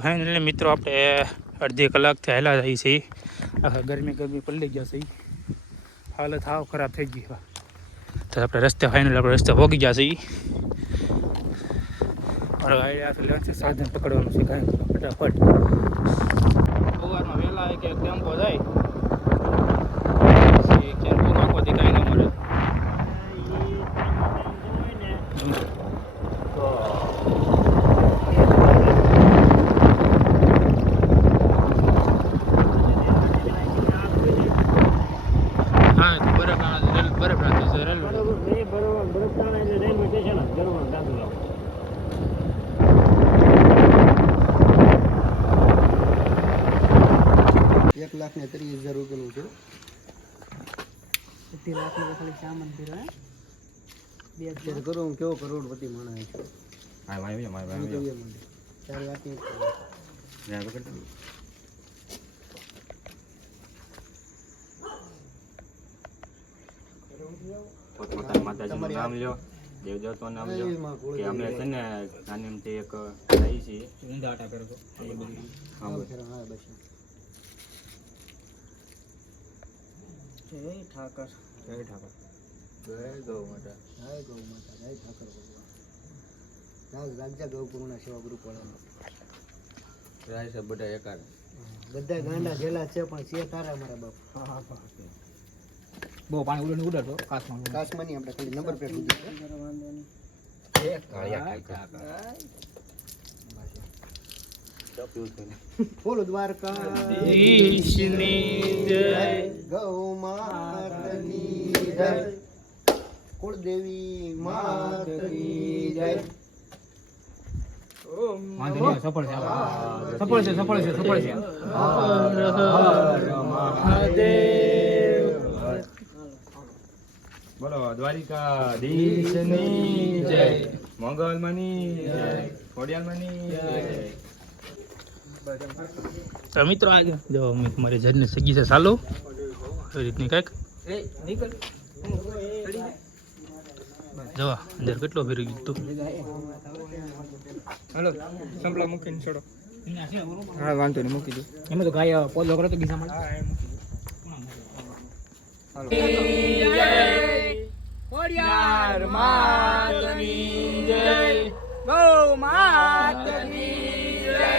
Finally મિત્રો આપણે અડધી કલાકથી હાલા જઈએ છીએ. આખા ગરમી પડી ગયા છે. હાલત હાવ ખરાબ થઈ ગઈ. તો આપણે રસ્તે પહોંચી ગયા છીએ. મારો આઈડિયા લેવાનું છે સાધન પકડવાનું છે કાંઈ ફટાફટ. સવારમાં વહેલા એક ટેમ્પો જાય પછી ટેમ્પો નાખવાથી કાંઈ ન મળે. કેવો કરોડપતિ માણસ છે. માતાજીનું નામ લ્યો, દેવદેવતાનું નામ લ્યો કે અમે છે ને નાનીમથી એક રહી છીએ ઊંધા આટા કરો. જય ઠાકર, જય ઠાકર, જય ગૌ માતા, જય ગૌ માતા, જય ઠાકર ભગવાન. રાજ્ય ગૌ પૂર્ણ સેવા ગ્રુપ વાળાનો રાય છે. બધા એકાદ બધા ગાંડા જેલા છે પણ છે તારા મારા બાપ. બહુ પાણી ઉડે ઉડાડતો કાચમાં નહીં, આપણે ખાલી નંબર પ્લેટ ઉડી ફૂલ દ્વારકાધીશની જય, ગૌ માતની જય, કુળદેવી માતની જય. સફળ છે. મહાદેવ. બોલો દ્વારિકાધીશની જય, મંગલમની જય, ખોડિયાલમની જય. તો મિત્રો આજે જો મારી જજને સગી છે ચાલો એવી રીતની કંઈક જવા અંદર કેટલો ફેરી ગયું તું. હાલો સંપલા મૂકીને છોડો. હા વાંધો નહીં, મૂકી દો. એમાં તો ગાય પોલો કરો તો ગીસા મળે. ખોડિયાર માતની જય, ગૌ માતની જય,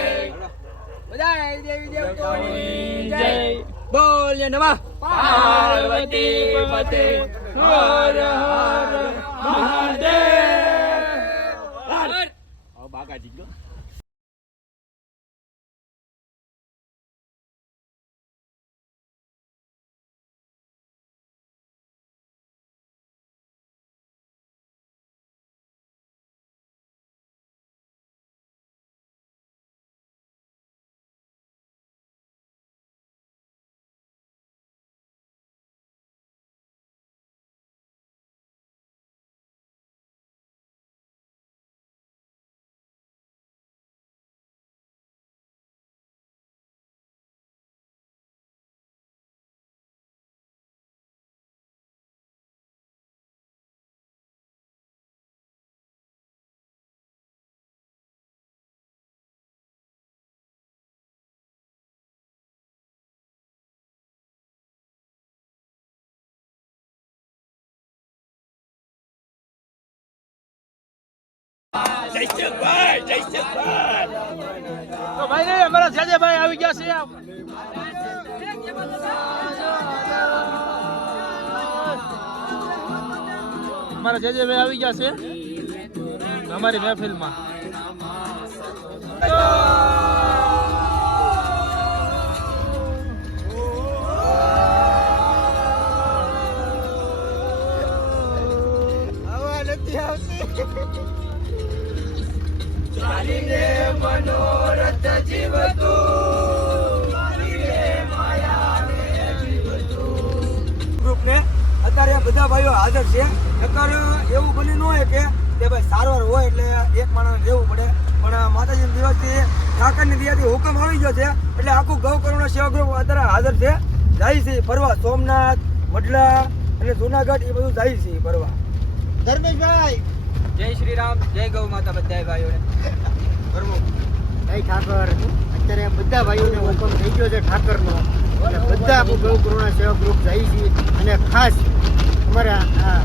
બધાય દેવી દેવતાની જય. બોલ્યો નમઃ પાર્વતી પતે, હર હર મહાદેવ. બાગાજી ગયો. તો ભાઈ ને અમારા જાજેભાઈ આવી ગયા છે. અમારા જાજેભાઈ આવી ગયા છે અમારી મહેફિલમાં. ચાલીને મનોરથ જીવતું, ચાલીને માયાને જીવતું. ગ્રુપને અત્યારે બધા ભાઈઓ હાજર છે. અત્યારે એવું બની ન હોય કે ભાઈ સારવાર હોય એટલે એક માણસ રહેવું પડે, પણ માતાજીના દિવસથી ઠાકરની દયાથી હુકમ આવી ગયો છે એટલે આખું ગૌ કરુણા સેવા ગ્રુપ અત્યારે હાજર છે. જાય છે ફરવા સોમનાથ, વડલા અને જુનાગઢ, એ બધું જાય છે ફરવા. ધર્મેશભાઈ જય શ્રી રામ, જય ગૌ માતા બધા ભાઈઓને. જય ઠાકર. અત્યારે બધા ભાઈઓને હુકમ થઈ ગયો છે ઠાકરનો અને બધા આપણું ગૌ કરુણા સેવા ગ્રુપ જાય છે અને ખાસ અમારા આ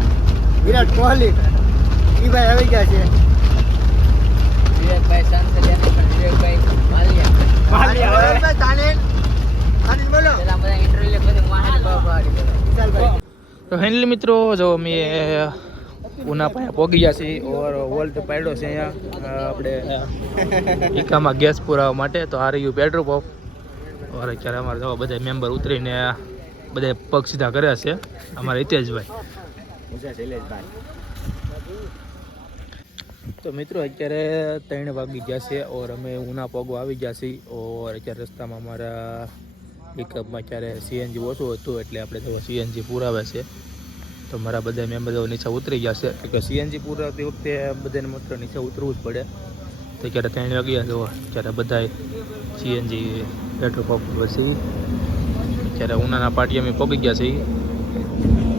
વિરાટ કોહલી એ ભાઈ આવી ગયા છે. વિવેકભાઈ સાંસદિયા ને પણ વિવેકભાઈ માલિયા તાનેલ બોલો પેલા બધા ઇન્ટરવ્યુ બધું વાહન બાવાડી વિશાલભાઈ. તો ફાઇનલી મિત્રો જો અમે ઉના પાસે પહોંચી ગયા છીએ ઓર વોલ્ટ પાડ્યો છે અહીંયા આપણે એકામાં ગેસ પુરાવા માટે. તો આ રહ્યું પેટ્રોલ પંપ ઓર અત્યારે અમારે જો બધા મેમ્બર ઉતરીને બધા પગ સીધા કર્યા છે. અમારા હિતેશભાઈ તો મિત્રો અત્યારે 3 વાગી ગયા છે ઓર અમે ઉના પગો આવી ગયા છીએ. ઓર અત્યારે રસ્તામાં અમારા પિકઅપમાં અત્યારે સીએનજી ઓછું હતું એટલે આપણે તો સીએનજી પુરાવે છે. તો મારા બધા મેમ્બર નીચે ઉતરી ગયા છે કે સીએનજી પુરાવતી વખતે બધાને માત્ર નીચે ઉતરવું જ પડે. તો અત્યારે 3 વાગ્યા જો અત્યારે બધા સીએનજી પેટ્રોલ પંપ પર છે. અત્યારે ઉનાના પાર્ટી અમે પહોંચી ગયા છીએ.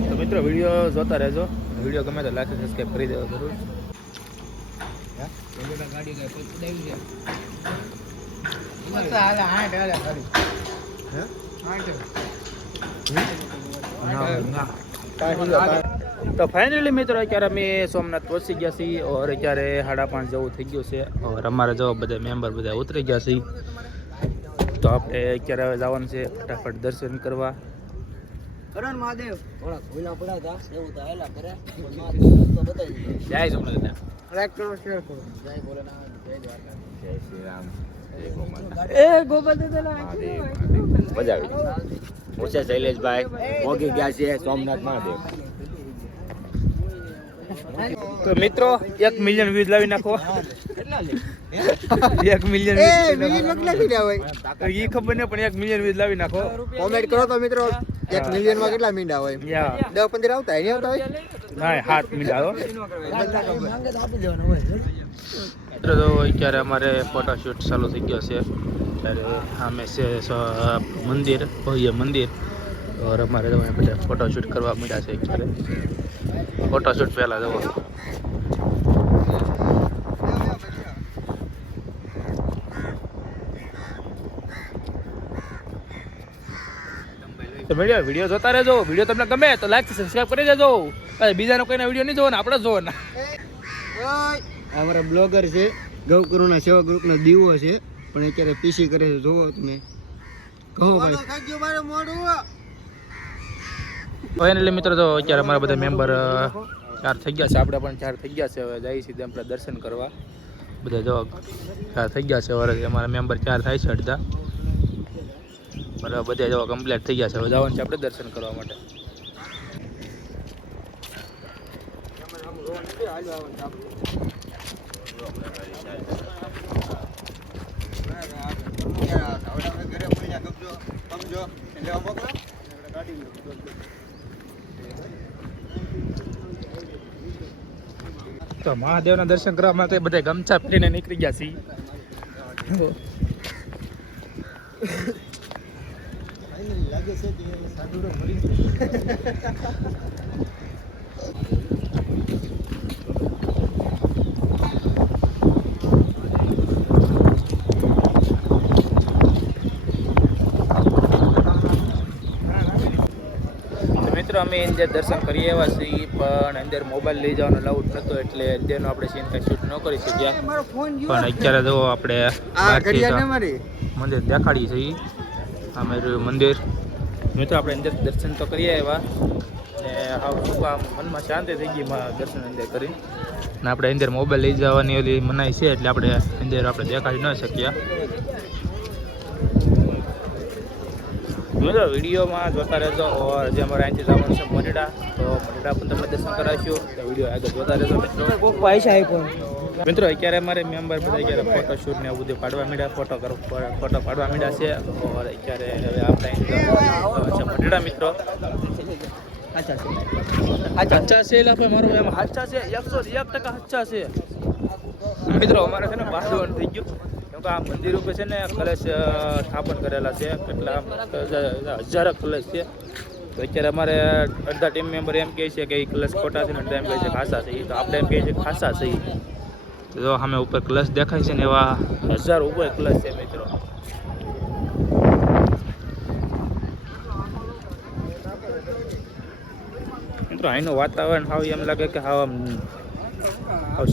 તો મિત્રો વિડીયો જોતા રહેજો. વિડીયો ગમે તો લાઈક સબસ્ક્રાઈબ કરી દેવા જરૂર. ગાડી ગઈ પડાવી છે મત હાલે હાટ હાલે ગાડી હે હાટ તો ફાઇનલી મિત્રો અત્યારે અમે સોમનાથ પહોંચી ગયા છીએ ઓર અત્યારે 5:30 જેવું થઈ ગયું છે. ઓર અમારા જો બધા મેમ્બર બધા ઉતરી ગયા છે. તો આપણે અત્યારે હવે જવાનું છે ફટાફટ દર્શન કરવા. કરણ મહાદેવ થોડા ખોલા પડ્યા હતા એવું તો હાલા કરે તો બતાવી જય સોમનાથ. લાઈક કરો શેર કરો. જય ભોલેનાથ જય દ્વારકા જય શ્રી રામ જય ગોમાતા. એ ગોપાલ દાદા મજા આવી. હું છે શૈલેષભાઈ પહોંચી ગયા છે સોમનાથ મહાદેવ. તો મિત્રો 1 મિલિયન વ્યૂઝ લાવી નાખો. કેટલા લે 1 મિલિયન એ મિલિયન કેટલા થઈ ગયા હોય એ ખબર નહીં પણ 1 મિલિયન વ્યૂઝ લાવી નાખો. કોમેન્ટ કરો તો મિત્રો 1 મિલિયન માં કેટલા મીંડા હોય યા 10-15 આવતા હોય નહીં આવતા હોય ના 7 મિનિટ આવો. માંગે તો આપી દેવાનું હોય મિત્રો તો અત્યારે અમારે ફોટોશૂટ ચાલુ થઈ ગયો છે. ત્યારે સામે છે મંદિર ભવ્ય મંદિર. ઓર અમારે બધા ફોટોશૂટ કરવા મળ્યા છે. અત્યારે ફોટોશૂટ પહેલાં જવો તો વિડીયો જોતા રહેજો. વિડીયો તમને ગમે તો લાઈક સબસ્ક્રાઈબ કરી દેજો. બીજાનો કોઈના વિડીયો નહીં જોવાના, આપણે જોવાના. અમારા બ્લોગર છે ગૌ કરુણા સેવા ગ્રુપનો દીવો છે પણ અત્યારે પીસી કરે છે. જોવો તમે કહો ભાઈ ફાઇનલી મિત્રો તો અત્યારે અમારા બધા મેમ્બર 4 થઈ ગયા છે. આપણે પણ 4 થઈ ગયા છે. હવે જઈએ છીએ આપણે દર્શન કરવા. બધા જો 4 થઈ ગયા છે. હવે અમારા મેમ્બર 4 થાય છે અડધા. બરાબર બધા જો કમ્પ્લીટ થઈ ગયા છે. હવે જવાનું છે આપણે દર્શન કરવા માટે. તો મહાદેવના દર્શન કરવા માટે બધા ગમછા પહેરીને નીકળી ગયા છીએ. લાગે છે કે સાધુરો મરી મિત્રો અમે અંદર દર્શન કરી આવ્યા છીએ પણ અંદર મોબાઈલ લઈ જવાનો લાઉડ નહોતો એટલે અંદરનો આપણે સીન કાંઈ શૂટ ન કરી શક્યા. મારો ફોન પણ અત્યારે જો આપણે આ બહારથી ઘડિયાળ ને મારી મંદિર દેખાડીએ છીએ. આ મારું મંદિર. મિત્રો આપણે અંદર દર્શન તો કરી આવ્યા ને આમ મનમાં શાંતિ થઈ ગઈ દર્શન અંદર કરી. ને આપણે અંદર મોબાઈલ લઈ જવાની ઓલી મનાઈ છે એટલે આપણે અંદર આપણે દેખાડી ન શક્યા. મિત્રો વિડીયોમાં જોતા રહેજો. ઓર જે અમારે અહીંથી જવાનું છે મરીડા, તો મરીડા પણ તમને દર્શન કરાવીશું. તો વિડીયો આગળ જોતા રહેજો મિત્રો. પૈસા આપ્યો મિત્રો અત્યારે અમારે મેમ્બર બધા અત્યારે ફોટોશૂટ ને એવું બધું પાડવા માંડ્યા, ફોટો પાડવા માંડ્યા છે. ઓર અત્યારે હવે આપણે મરીડા મિત્રો હાચા છે એટલે મારું એમ હાચા છે 101% હાચા છે. મિત્રો અમારે છે ને બાંધવાનું થઈ ગયું કેમ કે આ મંદિર ઉપર છે ને કલશ સ્થાપન કરેલા છે. કેટલા હજારો કલશ છે. તો અત્યારે અમારે અડધા ટીમ મેમ્બર એમ કહે છે કે એ કલશ ખોટા છે ને અડધા એમ કહે છે ખાસા છે. તો આપણે એમ કહીએ છીએ ખાસા છે. તો જો સામે ઉપર ક્લચ દેખાય છે ને એવા 1000 ઉપર ક્લચ છે મિત્રો. મિત્રો અહીંનું વાતાવરણ હાવ એમ લાગે કે હાવ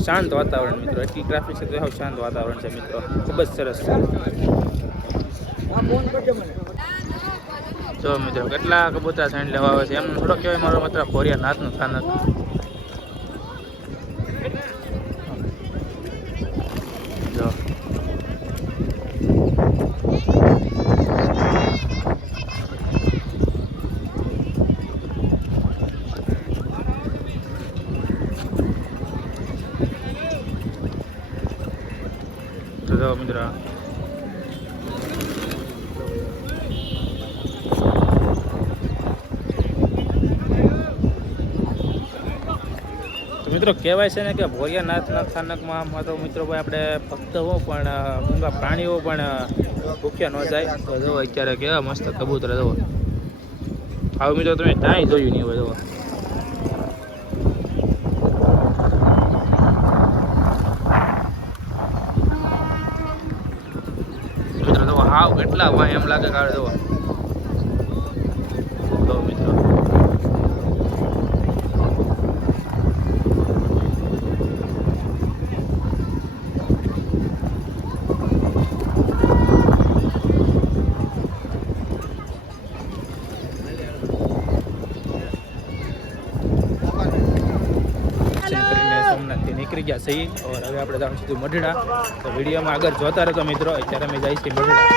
શાંત વાતાવરણ મિત્રો. એટલી ટ્રાફિક છે તો હાવ શાંત વાતાવરણ છે મિત્રો. ખૂબ જ સરસ છે. જો મિત્રો કેટલા કબૂતરા સાઈડ લેવા આવે છે એમ થોડો કહેવાય મારો મતલબ ભોરિયા નાથનું સ્થાનક. જો મિત્રો મિત્રો કહેવાય છે ને કે ભોરિયાનાથના સ્થાનકમાં માત્ર મિત્રો ભાઈ આપણે ભક્ત હો પણ મૂંગા પ્રાણીઓ પણ ભૂખ્યા ન જાય. તો જો અત્યારે કેવા મસ્ત કબૂતર જુઓ. આવું મિત્રો તમે ક્યાંય જોયું નહીં હોય. જુઓ મિત્રો જુઓ હાવ કેટલા ભાઈ એમ લાગે કાઢે જુઓ. તો મિત્રો નીકળી ગયા સહી. और હવે આપણે જવાનું સીધું મઢડા. તો વિડીયોમાં આગળ જોતા રહેતો મિત્રો. અત્યારે અમે જઈએ છીએ મઢડા.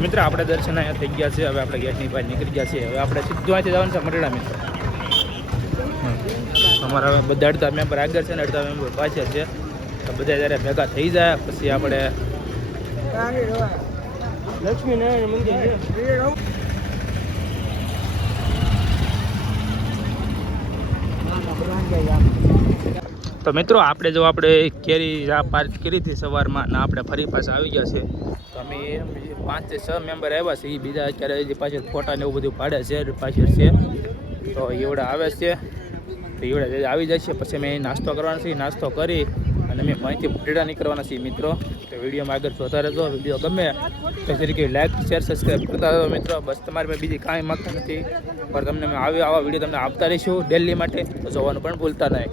મિત્રો મિત્રો આપણે દર્શન અહીંયા થઈ ગયા છે. હવે આપણે ગેટની બહાર નીકળી ગયા છીએ. હવે આપણે સીધું અહીંથી જવાનું છે મઢડા મિત્રો. અમારા હવે બધા અડધા મેમ્બર આગળ છે ને અડધા મેમ્બર પાછળ છે. તો બધા જ્યારે ભેગા થઈ જાય પછી આપણે લક્ષ્મીનારાયણ મંદિર તો મિત્રો આપણે જો આપણે કેરી પાર્ક કરી હતી સવારમાં ને આપણે ફરી પાછા આવી ગયા છે. તો અમે 5 થી 6 મેમ્બર આવ્યા છે. એ બીજા અત્યારે પાછળ ફોટા ને એવું બધું પાડે છે પાછળ છે. તો એવડા આવે છે. તો એવડા આવી જાય છે પછી અમે નાસ્તો કરવાનો છે. નાસ્તો કરી અને અમે અહીંથી મઢડા નીકળવાના છીએ મિત્રો. તો વિડીયોમાં આગળ જોતા રહેજો. વિડીયો ગમે તો તરીકે લાઈક શેર સબસ્ક્રાઈબ કરતા રહો મિત્રો. બસ તમારે મેં બીજી કાંઈ માગતા નથી પણ તમને આવા વિડીયો તમને આપતા રહીશું ડેલી માટે. તો જોવાનું પણ ભૂલતા નહીં.